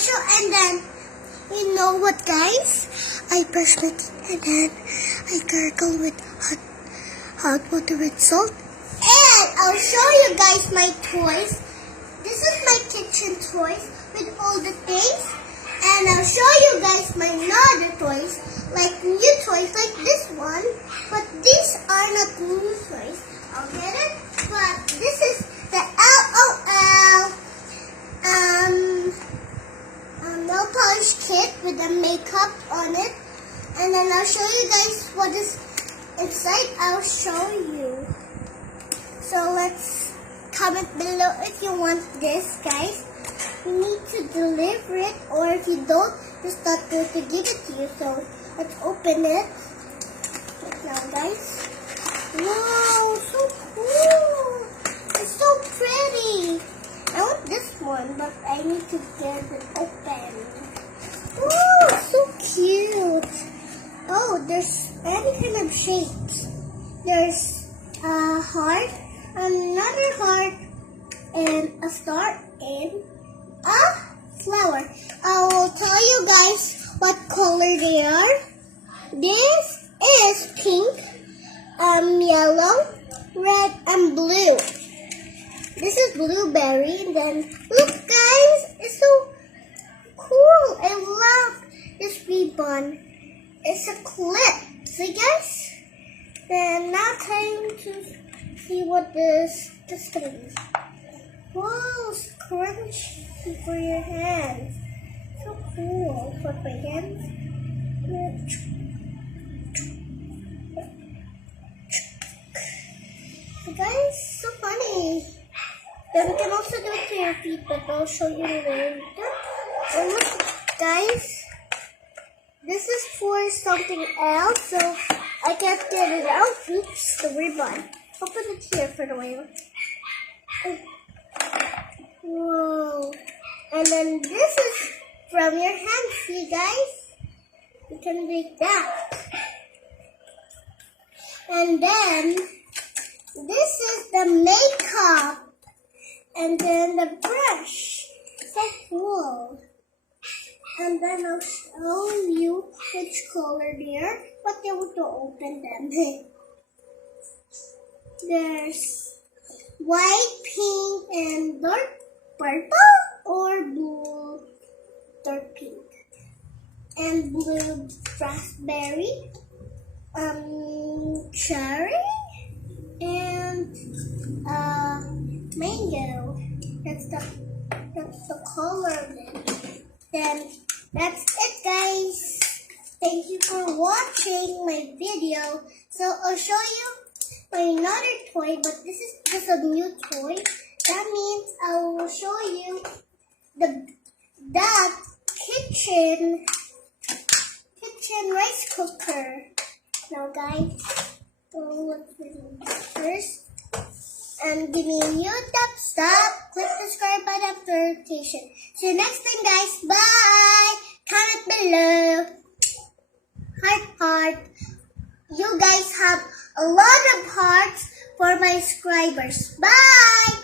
show, and then, you know what, guys? I brush my teeth, and then I gargle with hot water with salt. And I'll show you guys my toys. This is my kitchen toys with all the things. And I'll show you guys my other toys, like new toys, like this one. But these are not new toys. I'll get it. But this is the LOL nail polish kit with the makeup on it. And then I'll show you guys what is inside. I'll show you. So let's comment below if you want this, guys. You need to deliver it, or if you don't, just not going to give it to you. So let's open it right now, guys. Wow, so cool! It's so pretty. I want this one, but I need to get it open. Oh, so cute! Oh, there's any kind of shapes. There's a heart, another heart, and a star, and a flower. I will tell you guys what color they are. This is pink, yellow, red, and blue. This is blueberry. And then look, guys, it's so cool. I love this ribbon. It's a clip. See, guys? Then now time to see what this thing is. Wow, scrunch for your hands. So cool. For my hands. So guys, so funny. Then we can also do it to your feet, but I'll show you later. And look, guys. This is for something else, so I can't get it out. Oops, the ribbon. Open it here for the way. Whoa. And then this is from your hand, see, guys? You can make that. And then this is the makeup. And then the brush. So cool. And then I'll show you which color they are, but you have to open them. There's white, pink, and dark purple, or blue, dark pink, and blue raspberry, cherry, and mango. That's the color of it. Then that's it, guys. Thank you for watching my video. So I'll show you my another toy, but this is just a new toy. That means I will show you that kitchen rice cooker. Now, guys, let's do first. And give me a new thumbs up. Click the subscribe button for notification. See you next time, guys. Bye. Comment below. Heart. You guys have a lot of hearts for my subscribers. Bye.